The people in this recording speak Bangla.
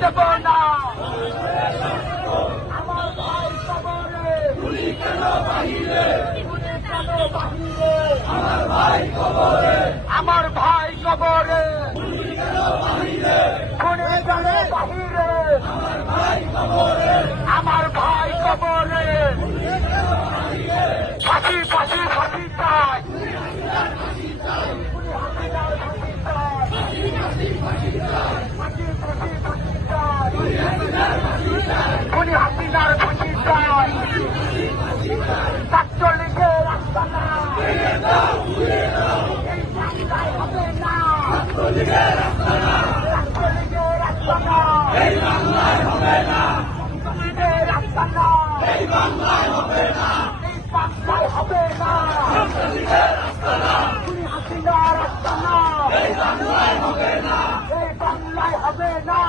দেব না। আমার ভাই কবরে, গুলি কেন বাহিরে, গুলি কেন বাহিরে, আমার ভাই কবরে, আমার ভাই কবরে, গুলি কেন বাহিরে, গুলি কেন বাহিরে, আমার ভাই কবরে, আমার ভাই কবরে, গুলি কেন বাহিরে, ফাঁসি ফাঁসি ফাঁসি চাই, খুনি হাসিনার ফাঁসি চাই, ছাত্রলীগের আস্তানা এই বাংলায় হবে না, ছাত্রলীগের আস্তানা এই বাংলায় হবে না, ছাত্রলীগের আস্তানা এই বাংলায় হবে না, এই বাংলায় হবে না, ছাত্রলীগের আস্তানা খুনি হাসিনার আস্তানা এই বাংলায় হবে না, এই বাংলায় হবে না।